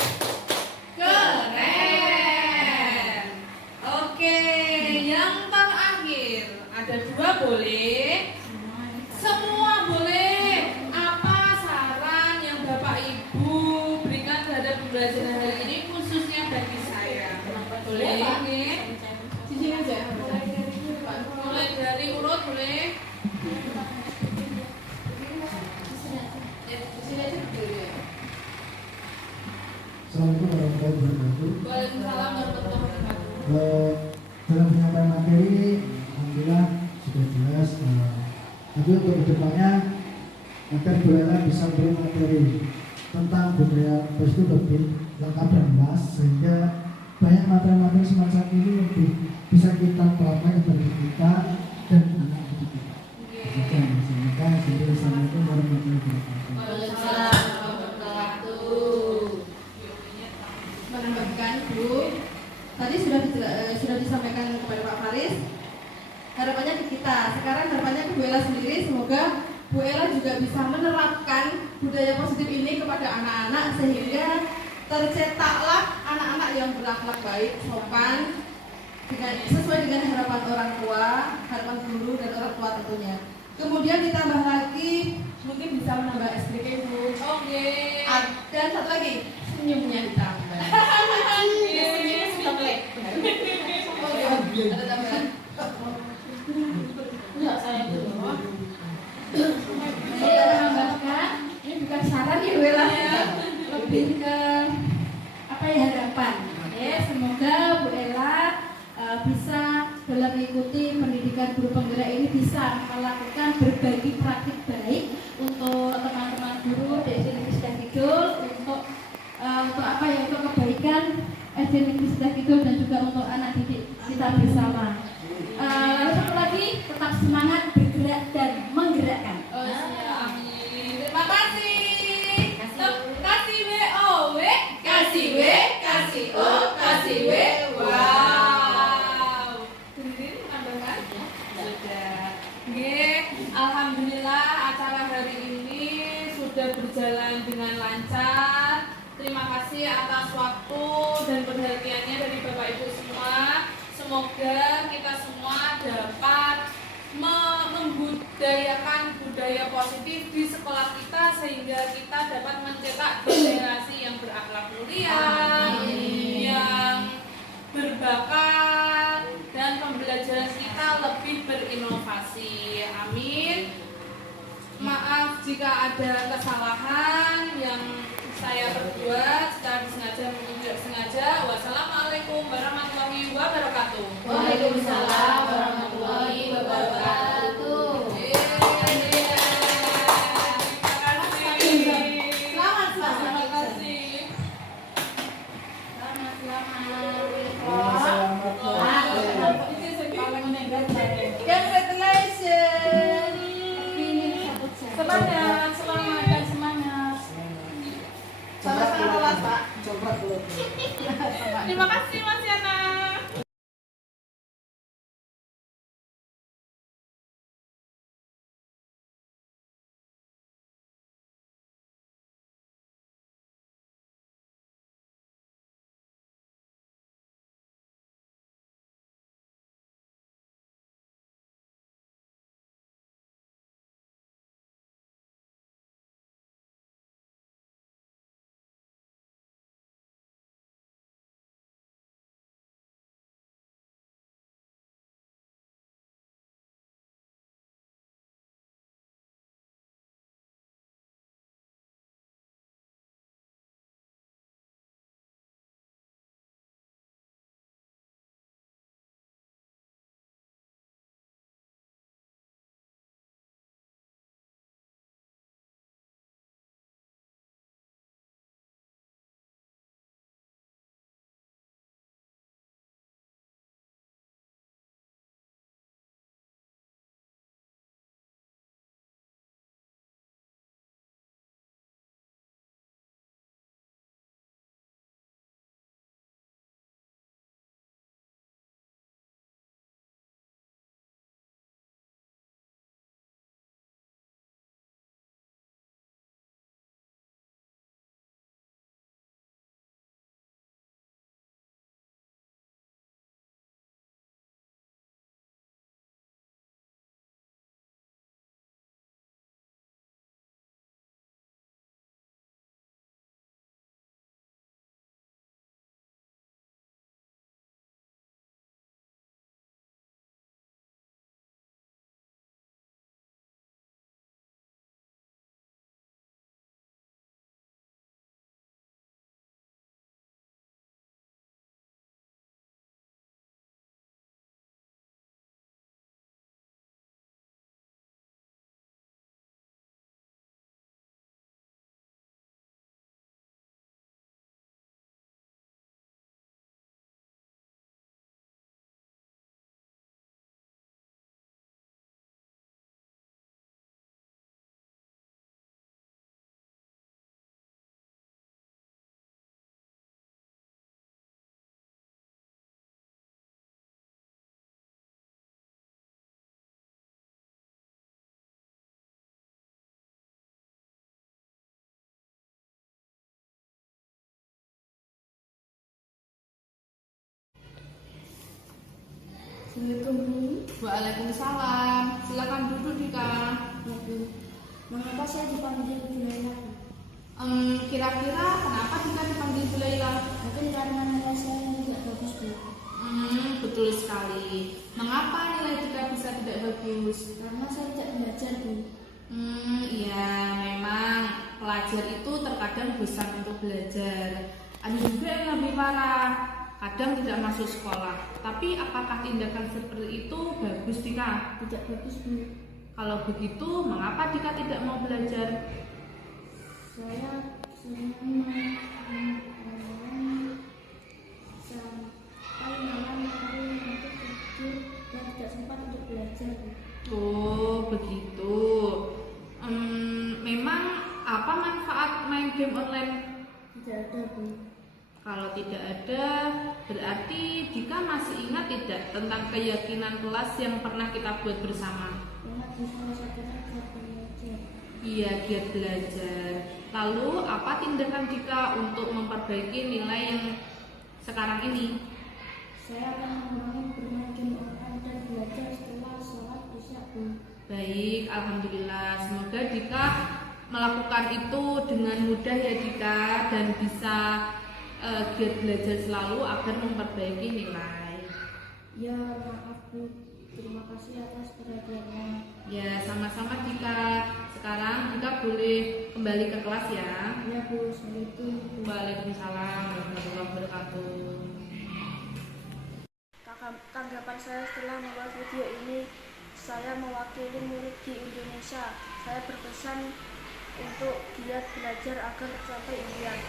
Keren. Oke, yang terakhir ada 2 boleh. Semua boleh. Apa saran yang Bapak Ibu berikan terhadap pembelajaran hari ini khususnya bagi saya? Boleh nih. Cincin aja. Mulai dari urut boleh. Di sini aja berdiri. Assalamualaikum warahmatullahi wabarakatuh. Waalaikumsalam warahmatullahi wabarakatuh. Dalam penyampaian materi, alhamdulillah sudah jelas. Tapi untuk kedepannya agar Bu Ella bisa beri materi tentang budaya positif lebih lengkap dan luas, sehingga banyak materi-materi semacam ini lebih bisa kita terapkan bagi kita dan anak didik kita. Assalamualaikum warahmatullahi wabarakatuh. Waalaikumsalam warahmatullahi wabarakatuh. Menambahkan Bu, tadi sudah disampaikan kepada Pak Faris. Harapannya ke kita, sekarang harapannya ke Bu Ella sendiri. Semoga Bu Ella juga bisa menerapkan budaya positif ini kepada anak-anak, sehingga tercetaklah anak-anak yang berakhlak baik, sopan, sesuai dengan harapan orang tua, harapan guru dan orang tua tentunya. Kemudian ditambah lagi, mungkin bisa menambah SPK Bu. Oke. Dan satu lagi, senyumnya ditambah. Senyumnya sudah melek. Oh iya, ada tambahan. Enggak, saya dulu. Saya menambahkan, ini bukan saran ya Bu Ella, lebih ke apa ya, harapan. Ya, semoga Bu Ella bisa dalam mengikuti pendidikan guru melakukan berbagi praktik baik untuk teman-teman guru di SD Negeri Sidah Kidul untuk apa ya, untuk kebaikan SD Negeri Sidah Kidul dan juga untuk anak didik kita bersama. Lalu satu lagi, tetap semangat, bergerak dan menggerakkan. Oh, siap. Amin. Terima kasih. Kasih W O W, kasih W, kasih O, kasih W. Wow. Dengerin teman-teman? Sudah. Nggih, alhamdulillah acara hari ini sudah berjalan dengan lancar. Terima kasih atas waktu dan perhatiannya dari Bapak Ibu semua. Semoga kita semua dapat membudayakan budaya positif di sekolah kita sehingga kita dapat mencetak generasi yang berakhlak mulia, yang berbakat, dan pembelajaran kita lebih berinovasi. Amin. Maaf jika ada kesalahan yang saya perbuat secara disengaja maupun tidak sengaja. Wassalamualaikum warahmatullahi wabarakatuh. Waalaikumsalam warahmatullahi wabarakatuh. Terima kasih. Semangat, semangat dan semangat. Sama-sama kelas, Pak. Coba dulu. Terima kasih Mas Yana. Waalaikumsalam. Silakan duduk Dika. Mengapa saya dipanggil Julaila? Kira-kira kenapa Dika dipanggil Julaila? Mungkin karena nilai saya yang tidak bagus, Bu. Betul sekali. Mengapa nilai Dika bisa tidak bagus? Karena saya tidak belajar, Bu. Iya, memang pelajar itu terkadang bosan untuk belajar. Ada juga yang lebih parah, kadang tidak masuk sekolah. Tapi apakah tindakan seperti itu bagus, Dika? Tidak bagus, Bu. Kalau begitu, mengapa Dika tidak mau belajar? Saya senang sampai malam hari nanti tidur dan tidak sempat untuk belajar. Oh, begitu. Memang apa manfaat main game online? Tidak ada, Bu. Kalau tidak ada, berarti Dika masih ingat tidak tentang keyakinan kelas yang pernah kita buat bersama? Ingat di salah satunya giat belajar. Iya, giat belajar. Lalu, apa tindakan Dika untuk memperbaiki nilai yang sekarang ini? Saya akan mengurangi bermain game online dan belajar setelah sholat isya, Bu. Baik, alhamdulillah. Semoga Dika melakukan itu dengan mudah ya Dika, dan bisa giat belajar selalu agar memperbaiki nilai. Ya, maaf, Bu. Terima kasih atas perhatiannya. Ya, sama-sama Dika. Sekarang Dika boleh kembali ke kelas ya. Ya, Bu. Assalamualaikum, Bu. Waalaikumsalam warahmatullahi wabarakatuh. Tanggapan saya setelah membuat video ini, saya mewakili murid di Indonesia. Saya berpesan untuk giat belajar agar tercapai impian.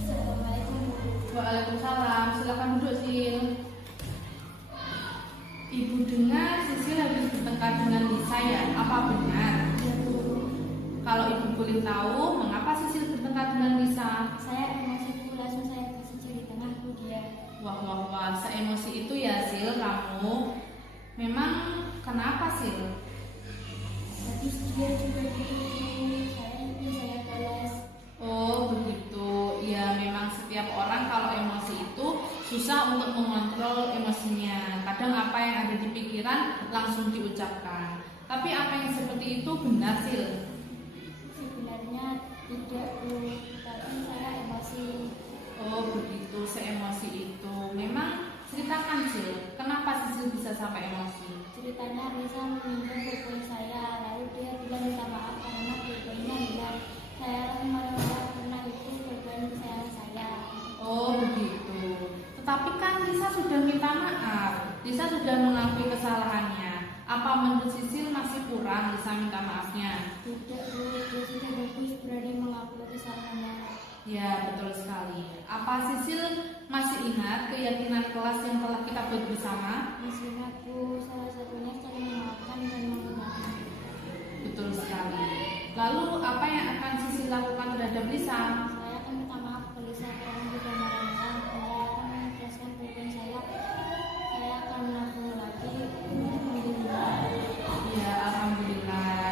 Assalamualaikum, Bu. Waalaikumsalam. Silakan duduk Sil. Ibu dengar Sisil habis bertengkar dengan Lisa ya? Apa benar? Ya, Bu. Kalau ibu boleh tahu, mengapa Sisil bertengkar dengan Lisa? Saya emosi, Bu. Langsung saya kasih di tengah, Bu, dia. Wah, seemosi itu ya Sil kamu. Memang kenapa Sil? Habis dia juga gitu, saya balas. Oh begitu. Ya memang setiap orang kalau emosi itu susah untuk mengontrol emosinya. Kadang apa yang ada di pikiran langsung diucapkan. Tapi apa yang seperti itu benar Sil? Sebenarnya tidak, Bu. Tapi saya emosi. Oh begitu, seemosi itu. Memang ceritakan Sil, kenapa Sisil bisa sampai emosi? Ceritanya Risa meminjam pulpen saya, lalu dia bilang minta maaf karena pulpennya hilang. Saya marah-marah karena itu pulpen kesayangan saya. Oh begitu. Tetapi kan Lisa sudah minta maaf, Lisa sudah mengakui kesalahannya. Apa menurut Sisil masih kurang Lisa minta maafnya? Tidak, Bu. Dia sudah bagus berani mengakui kesalahannya. Ya betul sekali. Apa Sisil masih ingat keyakinan kelas yang telah kita buat bersama? Masih ingat, Bu. Salah satunya saling memaafkan dan menggunakan. Betul sekali. Lalu apa yang akan Sisil lakukan terhadap Lisa? Saya akan minta maaf ke Lisa karena sudah marah-marah. Saya akan mengikhlaskan pulpen saya. Saya akan menabung lagi untuk menghindar. Ya alhamdulillah.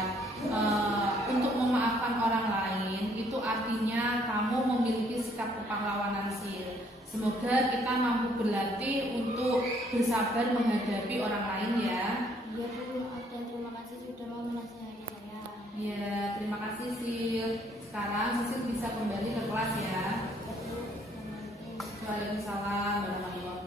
Untuk memaafkan orang lain itu artinya kamu memiliki sikap kepahlawanan Sil. Semoga kita mampu berlatih untuk bersabar menghadapi orang lain ya. Ya, Bu. Maaf dan terima kasih sudah mau menasihati saya. Ya terima kasih Sil. Sekarang Sisil bisa kembali ke kelas ya. Ya, Bu. Assalamualaikum. Waalaikumsalam warahmatullahi wabarakatuh.